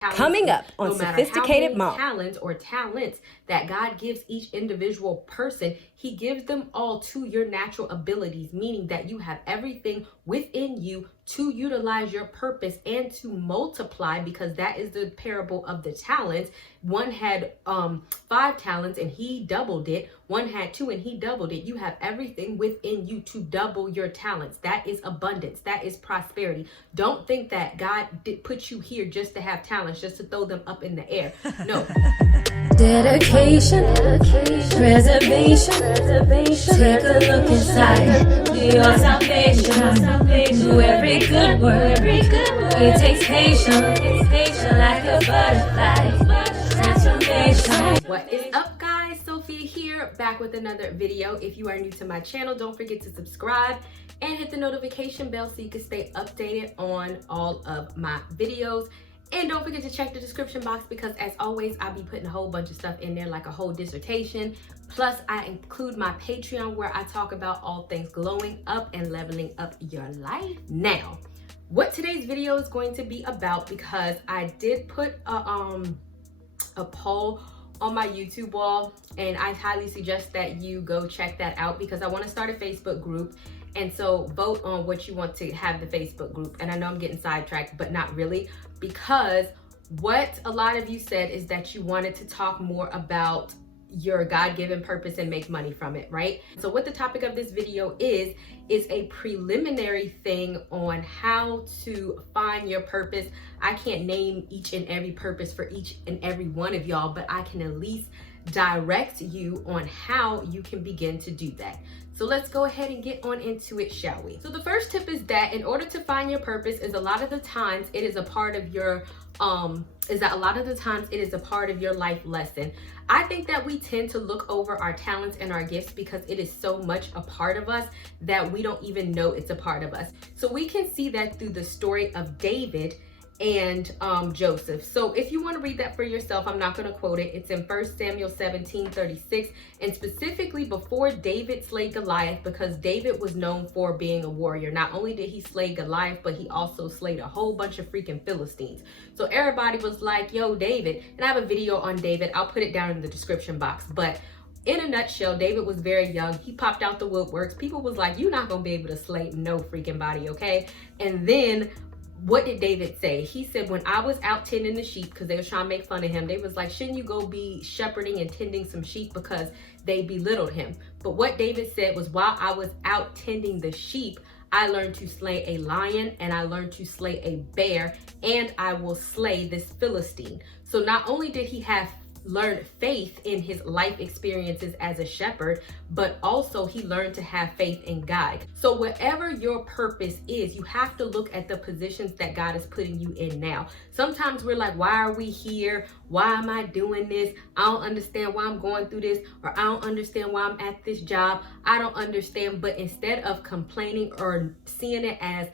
Coming up on no matter Sophisticated how Mom. many talents or talents that God gives each individual person, he gives them all to your natural abilities, meaning that you have everything within you to utilize your purpose and to multiply, because that is the parable of the talents. One had 5 talents and he doubled it. One had 2 and he doubled it. You have everything within you to double your talents. That is abundance. That is prosperity. Don't think that God did put you here just to have talents, just to throw them up in the air. No. Dedication, preservation, take a look inside your salvation. Do every good work, it takes patience, like a butterfly, transformation. What is up, guys? Sophia here, back with another video. If you are new to my channel, don't forget to subscribe and hit the notification bell so you can stay updated on all of my videos. And don't forget to check the description box, because as always, I'll be putting a whole bunch of stuff in there, like a whole dissertation. Plus, I include my Patreon, where I talk about all things glowing up and leveling up your life. Now, what today's video is going to be about, because I did put a poll on my YouTube wall, and I highly suggest that you go check that out, because I want to start a Facebook group. And so vote on what you want to have the Facebook group. And I know I'm getting sidetracked, but not really, because what a lot of you said is that you wanted to talk more about your God-given purpose and make money from it, right? So what the topic of this video is a preliminary thing on how to find your purpose. I can't name each and every purpose for each and every one of y'all, but I can at least direct you on how you can begin to do that. So let's go ahead and get on into it, shall we? So the first tip is that in order to find your purpose, is a lot of the times it is a part of your life lesson. I think that we tend to look over our talents and our gifts because it is so much a part of us that we don't even know it's a part of us. So we can see that through the story of David and Joseph. So if you want to read that for yourself, I'm not going to quote it. It's in 1 Samuel 17:36, and specifically before David slayed Goliath, because David was known for being a warrior. Not only did he slay Goliath, but he also slayed a whole bunch of freaking Philistines. So everybody was like, yo, David. And I have a video on David. I'll put it down in the description box. But in a nutshell, David was very young. He popped out the woodworks. People was like, you're not going to be able to slay no freaking body, okay? And then what did David say? He said, when I was out tending the sheep, because they were trying to make fun of him, they was like, shouldn't you go be shepherding and tending some sheep, because they belittled him. But what David said was, while I was out tending the sheep, I learned to slay a lion, and I learned to slay a bear, and I will slay this Philistine. So not only did he have learned faith in his life experiences as a shepherd, but also he learned to have faith in God. So whatever your purpose is, you have to look at the positions that God is putting you in now. Sometimes we're like, why are we here? Why am I doing this? I don't understand why I'm going through this, or I don't understand why I'm at this job. I don't understand. But instead of complaining or seeing it as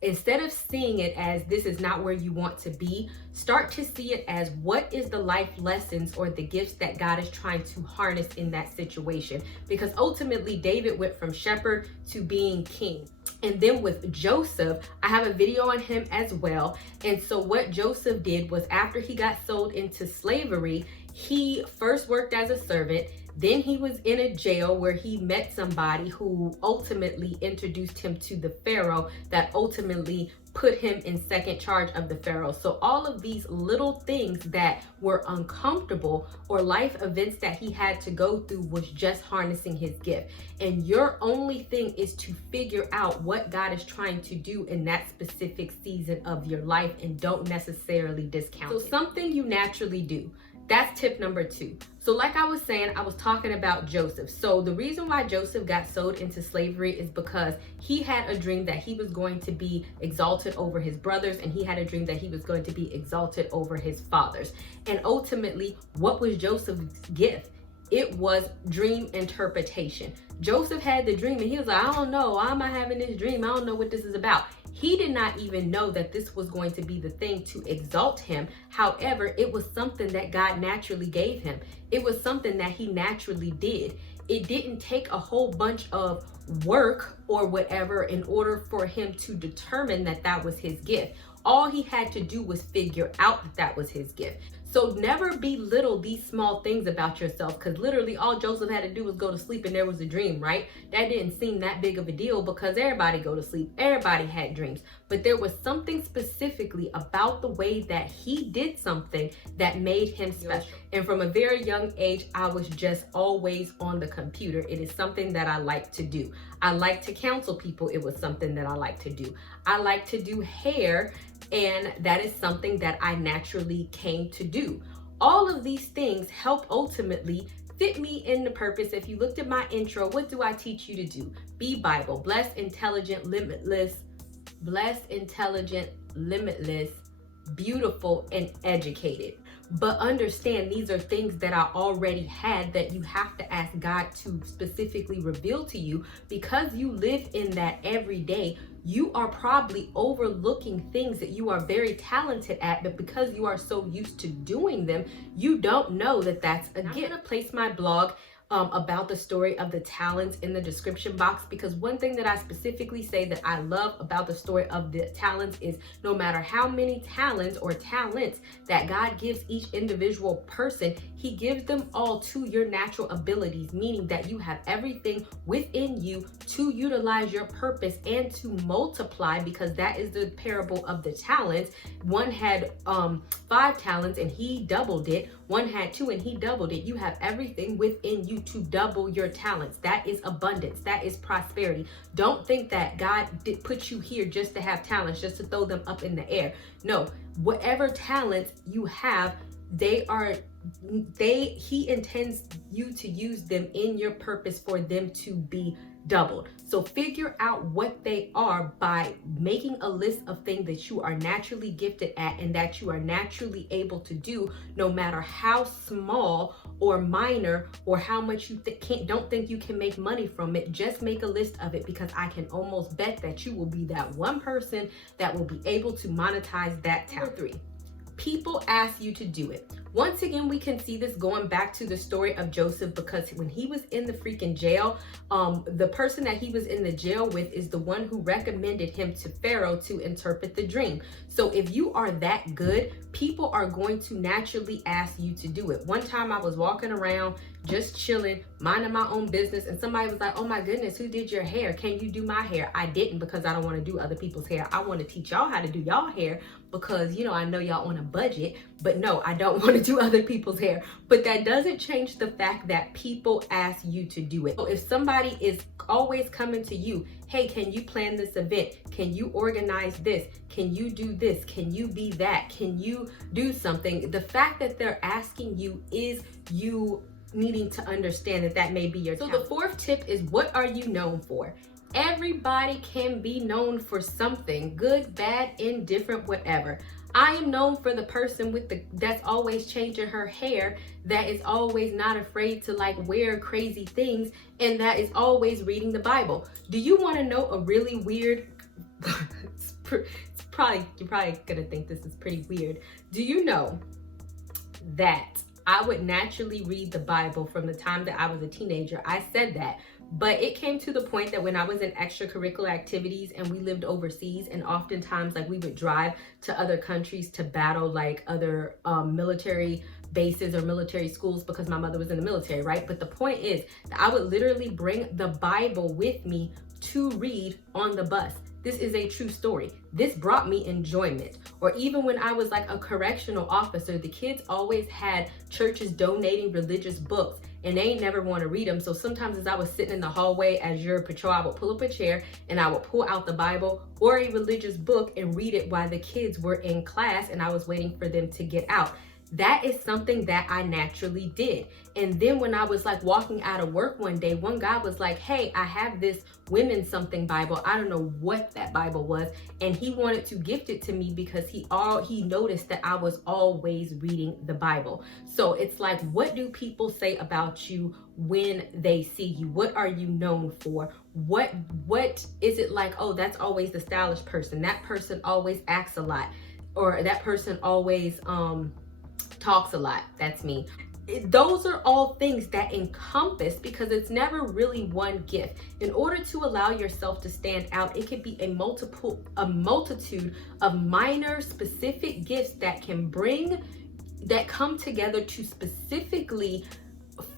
instead of seeing it as this is not where you want to be, start to see it as what is the life lessons or the gifts that God is trying to harness in that situation. Because ultimately David went from shepherd to being king. And then with Joseph, I have a video on him as well. And so what Joseph did was, after he got sold into slavery, he first worked as a servant. Then he was in a jail where he met somebody who ultimately introduced him to the Pharaoh, that ultimately put him in second charge of the Pharaoh. So all of these little things that were uncomfortable, or life events that he had to go through, was just harnessing his gift. And your only thing is to figure out what God is trying to do in that specific season of your life, and don't necessarily discount it. So something you naturally do. That's tip number 2. So like I was saying, I was talking about Joseph. So the reason why Joseph got sold into slavery is because he had a dream that he was going to be exalted over his brothers, and he had a dream that he was going to be exalted over his fathers. And ultimately, what was Joseph's gift? It was dream interpretation. Joseph had the dream, and he was like, I don't know, why am I having this dream? I don't know what this is about. He did not even know that this was going to be the thing to exalt him. However, it was something that God naturally gave him. It was something that he naturally did. It didn't take a whole bunch of work or whatever in order for him to determine that that was his gift. All he had to do was figure out that that was his gift. So never belittle these small things about yourself, because literally all Joseph had to do was go to sleep and there was a dream, right? That didn't seem that big of a deal because everybody go to sleep, everybody had dreams. But there was something specifically about the way that he did something that made him special. And from a very young age, I was just always on the computer. It is something that I like to do. I like to counsel people. It was something that I like to do. I like to do hair, and that is something that I naturally came to do. All of these things help ultimately fit me in the purpose. If you looked at my intro, what do I teach you to do? Be Bible, blessed, intelligent, limitless, beautiful, and educated. But understand, these are things that I already had that you have to ask God to specifically reveal to you, because you live in that every day. You are probably overlooking things that you are very talented at, but because you are so used to doing them, you don't know that that's a gift. I'm gonna place my blog about the story of the talents in the description box, because one thing that I specifically say that I love about the story of the talents is no matter how many talents or talents that God gives each individual person, he gives them all to your natural abilities, meaning that you have everything within you to utilize your purpose and to multiply, because that is the parable of the talents. One had 5 talents and he doubled it. One had 2 and he doubled it. You have everything within you to double your talents. That is abundance. That is prosperity. Don't think that God did put you here just to have talents, just to throw them up in the air. No, whatever talents you have, he intends you to use them in your purpose for them to be doubled. So figure out what they are by making a list of things that you are naturally gifted at and that you are naturally able to do, no matter how small or minor or how much you don't think you can make money from it. Just make a list of it, because I can almost bet that you will be that one person that will be able to monetize that talent. Number 3, people ask you to do it. Once again, we can see this going back to the story of Joseph, because when he was in the freaking jail, the person that he was in the jail with is the one who recommended him to Pharaoh to interpret the dream. So if you are that good, people are going to naturally ask you to do it. One time I was walking around just chilling, minding my own business, and somebody was like, oh my goodness, who did your hair? Can you do my hair? I didn't, because I don't want to do other people's hair. I want to teach y'all how to do y'all hair, because I know y'all on a budget, but no, I don't want to do other people's hair. But that doesn't change the fact that people ask you to do it. So if somebody is always coming to you, hey, can you plan this event? Can you organize this? Can you do this? Can you be that? Can you do something? The fact that they're asking you is you needing to understand that that may be your talent. So the 4th tip is, what are you known for? Everybody can be known for something, good, bad, indifferent, whatever. I am known for the person that's always changing her hair, that is always not afraid to wear crazy things, and that is always reading the Bible. Do you want to know a really weird, you're probably gonna think this is pretty weird. Do you know that I would naturally read the Bible from the time that I was a teenager? I said that. But it came to the point that when I was in extracurricular activities and we lived overseas, and oftentimes we would drive to other countries to battle other military bases or military schools, because my mother was in the military, right? But the point is that I would literally bring the Bible with me to read on the bus. This is a true story. This brought me enjoyment. Or even when I was a correctional officer, the kids always had churches donating religious books, and they ain't never want to read them. So sometimes as I was sitting in the hallway as your patrol, I would pull up a chair and I would pull out the Bible or a religious book and read it while the kids were in class and I was waiting for them to get out. That is something that I naturally did. And then when I was walking out of work one day, one guy was like, hey, I have this women's something Bible. I don't know what that Bible was. And he wanted to gift it to me because he noticed that I was always reading the Bible. So it's what do people say about you when they see you? What are you known for? What is it oh, that's always the stylish person. That person always acts a lot. Or that person always talks a lot. That's me. those are all things that encompass, because it's never really one gift. In order to allow yourself to stand out, it could be a multitude of minor specific gifts that come together to specifically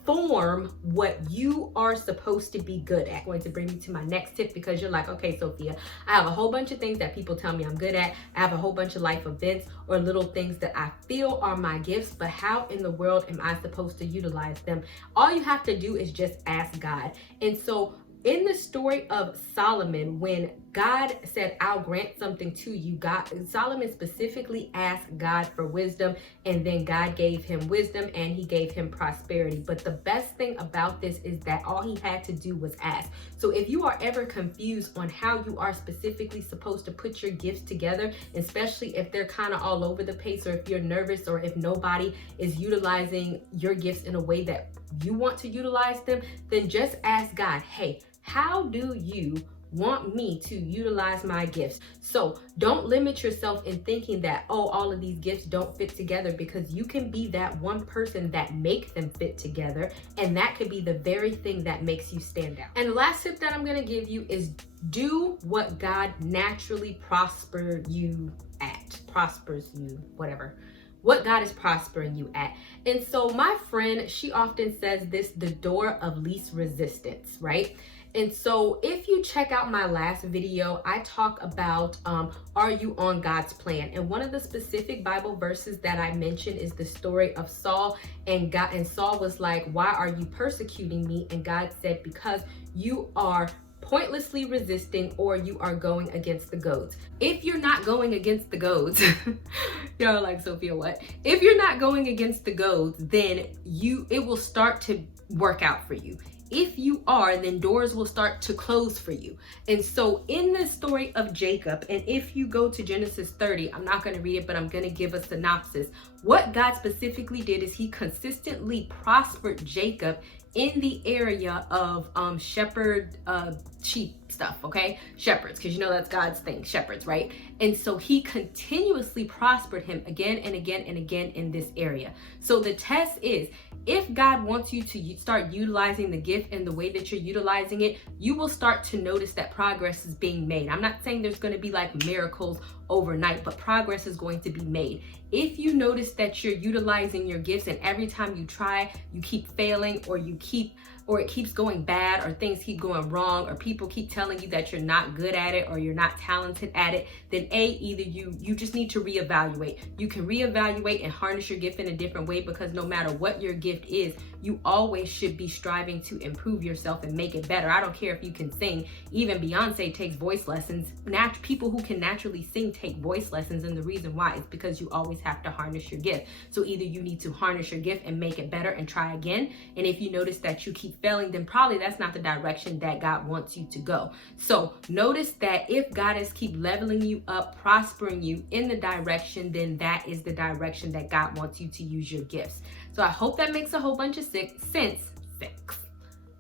form what you are supposed to be good at. Going to bring you to my next tip, because you're like, okay, Sophia, I have a whole bunch of things that people tell me I'm good at. I have a whole bunch of life events or little things that I feel are my gifts, but how in the world am I supposed to utilize them? All you have to do is just ask God. And so in the story of Solomon, when God said, I'll grant something to you, Solomon specifically asked God for wisdom, and then God gave him wisdom and he gave him prosperity. But the best thing about this is that all he had to do was ask. So if you are ever confused on how you are specifically supposed to put your gifts together, especially if they're kind of all over the place, or if you're nervous, or if nobody is utilizing your gifts in a way that you want to utilize them, then just ask God, hey, how do you want me to utilize my gifts? So don't limit yourself in thinking that, oh, all of these gifts don't fit together, because you can be that one person that makes them fit together, and that could be the very thing that makes you stand out. And the last tip that I'm going to give you is do what God naturally prospers you, whatever. What God is prospering you at. And so my friend, she often says this, the door of least resistance, right? And so if you check out my last video, I talk about, are you on God's plan? And one of the specific Bible verses that I mentioned is the story of Saul, and Saul was like, why are you persecuting me? And God said, because you are pointlessly resisting, or you are going against the goads. If you're not going against the goads, you're like, Sophia, what? If you're not going against the goads, then it will start to work out for you. If you are, then doors will start to close for you. And so in the story of Jacob, and if you go to Genesis 30, I'm not going to read it, but I'm going to give a synopsis. What God specifically did is he consistently prospered Jacob in the area of shepherd sheep stuff, okay? Shepherds, because you know that's God's thing, shepherds, right? And so he continuously prospered him again and again and again in this area. So the test is, if God wants you to start utilizing the gift in the way that you're utilizing it, you will start to notice that progress is being made. I'm not saying there's going to be like miracles overnight, but progress is going to be made. If you notice that you're utilizing your gifts and every time you try, you keep failing, or it keeps going bad, or things keep going wrong, or people keep telling you that you're not good at it or you're not talented at it, then either you just need to reevaluate. You can reevaluate and harness your gift in a different way, because no matter what your gift is, you always should be striving to improve yourself and make it better. I don't care if you can sing. Even Beyonce takes voice lessons. People who can naturally sing take voice lessons, and the reason why is because you always have to harness your gift. So either you need to harness your gift and make it better and try again, and if you notice that you keep failing, then probably that's not the direction that God wants you to go. So notice that if God is keep leveling you up, prospering you in the direction, then that is the direction that God wants you to use your gifts. So I hope that makes a whole bunch of sense.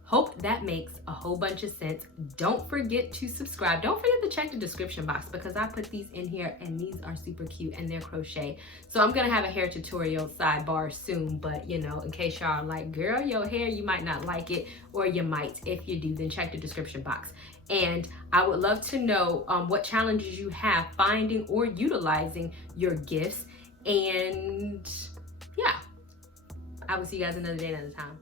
Hope that makes a whole bunch of sense. Don't forget to subscribe. Don't forget to check the description box, because I put these in here and these are super cute and they're crochet. So I'm gonna have a hair tutorial sidebar soon, but you know, in case y'all are like, girl, your hair, you might not like it, or you might. If you do, then check the description box. And I would love to know what challenges you have finding or utilizing your gifts. And yeah, I will see you guys another day, another time.